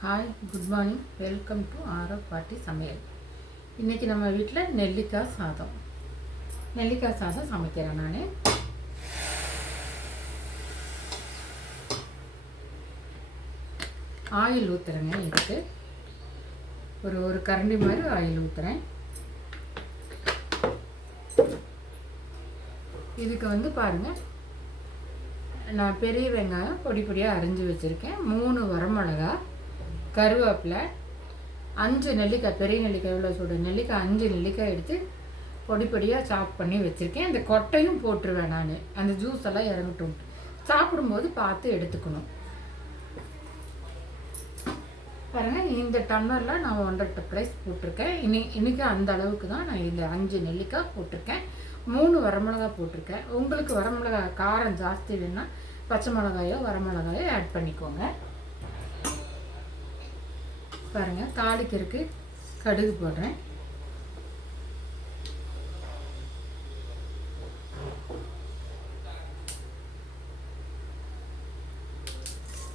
Hi good morning welcome to Aaro Paati சமையல் இன்றைக்கி நம்ம வீட்டில் நெல்லிக்காய் சாதம். நெல்லிக்காய் சாதம் சமைக்கிறேன் நான். ஆயில் ஊற்றுறேங்க இதுக்கு. ஒரு ஒரு கரண்டி மாதிரி ஆயில் ஊற்றுறேன் இதுக்கு வந்து பாருங்கள் நான் பெரிய வெங்காயம் பொடி பொடியாக அரிஞ்சு வச்சுருக்கேன். மூணு வரமிளகா. கருவேப்பிலை அஞ்சு நெல்லிக்காய் பெரிய நெல்லிக்காய் எவ்வளோ சொல்கிற நெல்லிக்காய் அஞ்சு நெல்லிக்காய் எடுத்து பொடி பொடியாக சாப் பண்ணி வச்சுருக்கேன். அந்த கொட்டையும் போட்டுருவேன் நான். அந்த ஜூஸ் எல்லாம் இறங்கட்டும். சாப்பிடும்போது பார்த்து எடுத்துக்கணும். பாருங்கள் இந்த டம்ளரில் நான் ஒன்றரை ப்ரைஸ் போட்டிருக்கேன். இன்னி இன்றைக்கி அந்த அளவுக்கு தான் நான் இந்த அஞ்சு நெல்லிக்காய் போட்டிருக்கேன். மூணு வரமிளகா போட்டிருக்கேன். உங்களுக்கு வரமிளகா காரம் ஜாஸ்தி வேணுன்னா பச்சை மிளகாயோ வரமிளகாயோ ஆட் பண்ணிக்கோங்க. பாருங்கள் தாளிக்கிறதுக்கு கடுகு போடுறேன்.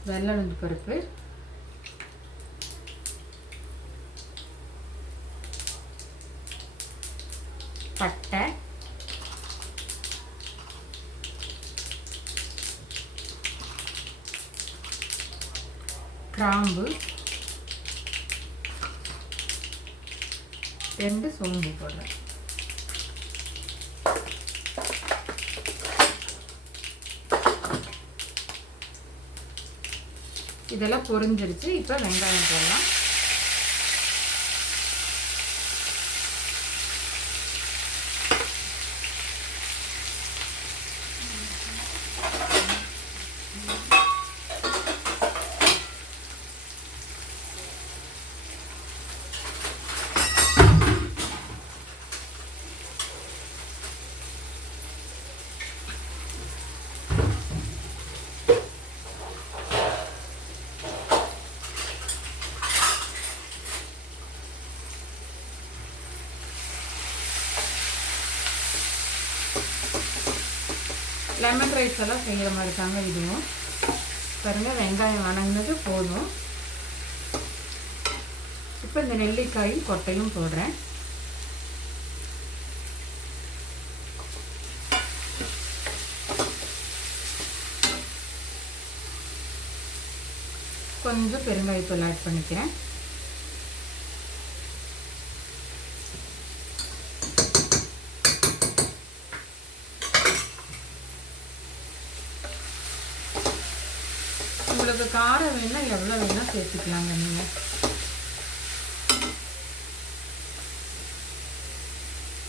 வெள்ளை பருப்பு. பட்டை. கிராம்பு. ரெண்டு சோம்பு போடுறேன். இதெல்லாம் பொரிஞ்சிருச்சு. இப்போ வெங்காயம் போடலாம். லெமன் ரைஸ் எல்லாம் செய்கிற மாதிரி தாங்க இதுவும். பாருங்கள் வெங்காயம் வணங்கினது போதும். இப்போ இந்த நெல்லிக்காயும் கொட்டையும் போடுறேன். கொஞ்சம் பெருங்காயத்தூள் ஆட் பண்ணிக்கிறேன் உங்களுக்கு காரம் வேணால் எவ்வளோ வேணால் சேர்த்துக்கலாங்க நீங்கள்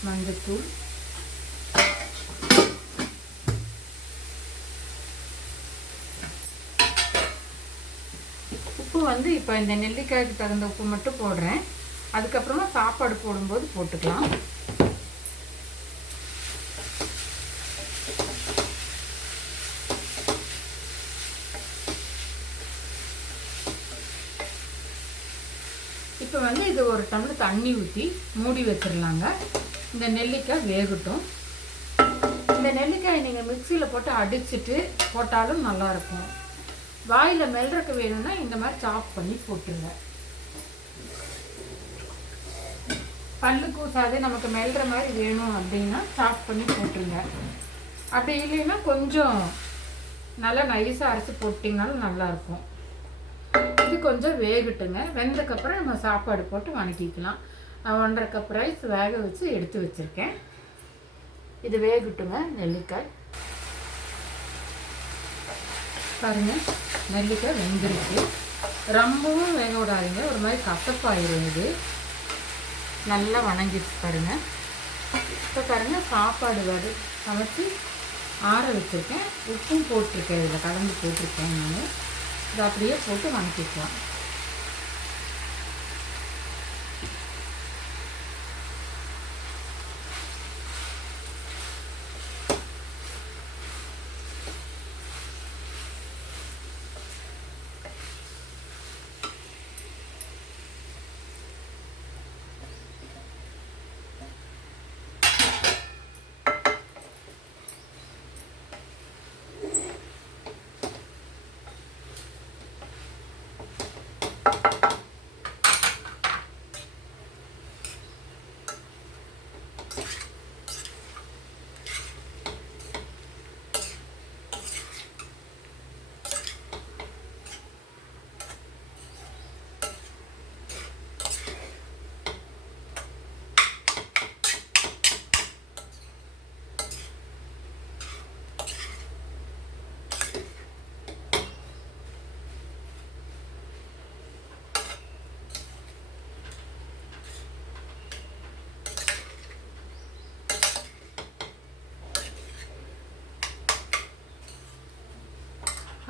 மஞ்சத்தூள். உப்பு வந்து இப்போ இந்த நெல்லிக்காய்க்கு தகுந்த உப்பு மட்டும் போடுறேன். அதுக்கப்புறமா சாப்பாடு போடும்போது போட்டுக்கலாம். இப்போ வந்து இது ஒரு டம்ளர் தண்ணி ஊற்றி மூடி வச்சிடலாங்க. இந்த நெல்லிக்காய் வேகட்டும். இந்த நெல்லிக்காயை நீங்கள் மிக்சியில் போட்டு அடிச்சுட்டு போட்டாலும் நல்லாயிருக்கும். வாயில் மெல்றக்கு வேணும்னா இந்த மாதிரி சாப் பண்ணி போட்டுருங்க. பல்லு கூசாது நமக்கு மெல்ற மாதிரி வேணும் அப்படின்னா சாப் பண்ணி போட்டுருங்க. அப்படி இல்லைன்னா கொஞ்சம் நல்லா நைஸாக அரைச்சி போட்டிங்கனாலும் நல்லாயிருக்கும். இது கொஞ்சம் வேகட்டுங்க. வெந்ததுக்கப்புறம் நம்ம சாப்பாடு போட்டு வணக்கிக்கலாம். நான் ஒன்றரை கப் ரைஸ் வேக வச்சு எடுத்து வச்சுருக்கேன். இது வேகட்டுங்க நெல்லிக்காய். பாருங்கள் நெல்லிக்காய் வெந்திருக்கு. ரொம்பவும் வேக விடாதீங்க. ஒரு மாதிரி கசப்பாயிரும் இது. நல்லா வணங்கிடுச்சு பாருங்கள் இப்போ பாருங்கள் சாப்பாடு வடு சமைச்சு ஆற வச்சுருக்கேன். உப்பும் போட்டிருக்கேன் இதில் கலந்து போட்டிருக்கேன் நான். இதை அப்படியே போட்டு வணக்கிக்கலாம்.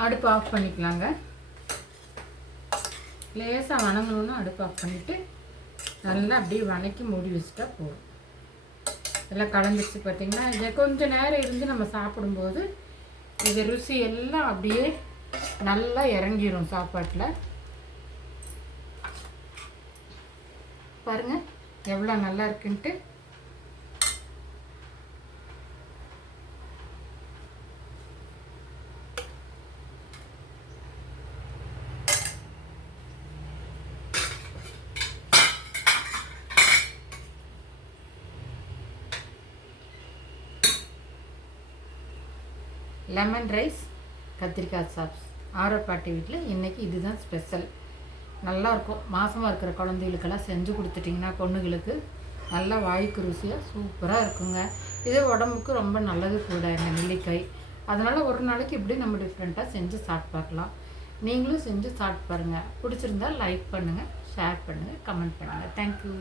அடுப்பு ஆஃப் பண்ணிக்கலாங்க. லேசாக வணங்கணும்னு அடுப்பு ஆஃப் பண்ணிவிட்டு நல்லா அப்படியே வணக்கி மூடி வச்சுட்டா போதும். எல்லாம் கலந்துச்சு பார்த்தீங்கன்னா இதை கொஞ்சம் நேரம் இருந்து நம்ம சாப்பிடும்போது இது ருசி எல்லாம் அப்படியே நல்லா இறங்கிடும் சாப்பாட்டில். பாருங்கள் எவ்வளோ நல்லா இருக்குன்ட்டு. லெமன் ரைஸ் கத்திரிக்காய் சாப்ஸ் ஆரோ பாட்டி வீட்டில் இன்றைக்கி இதுதான் ஸ்பெஷல் நல்லாயிருக்கும் மாதமாக இருக்கிற குழந்தைகளுக்கெல்லாம் செஞ்சு கொடுத்துட்டிங்கன்னா பொண்ணுங்களுக்கு நல்லா வாய்க்கு ருசியாக சூப்பராக இருக்குங்க. இது உடம்புக்கு ரொம்ப நல்லது கூட இந்த நெல்லிக்காய். அதனால் ஒரு நாளைக்கு இப்படி நம்ம டிஃப்ரெண்ட்டாக செஞ்சு சாப்பிட்டு பார்க்கலாம். நீங்களும் செஞ்சு சாப்பிட்டு பாருங்கள் பிடிச்சிருந்தா லைக் பண்ணுங்கள் ஷேர் பண்ணுங்கள் கமெண்ட் பண்ணுங்கள் தேங்க்யூ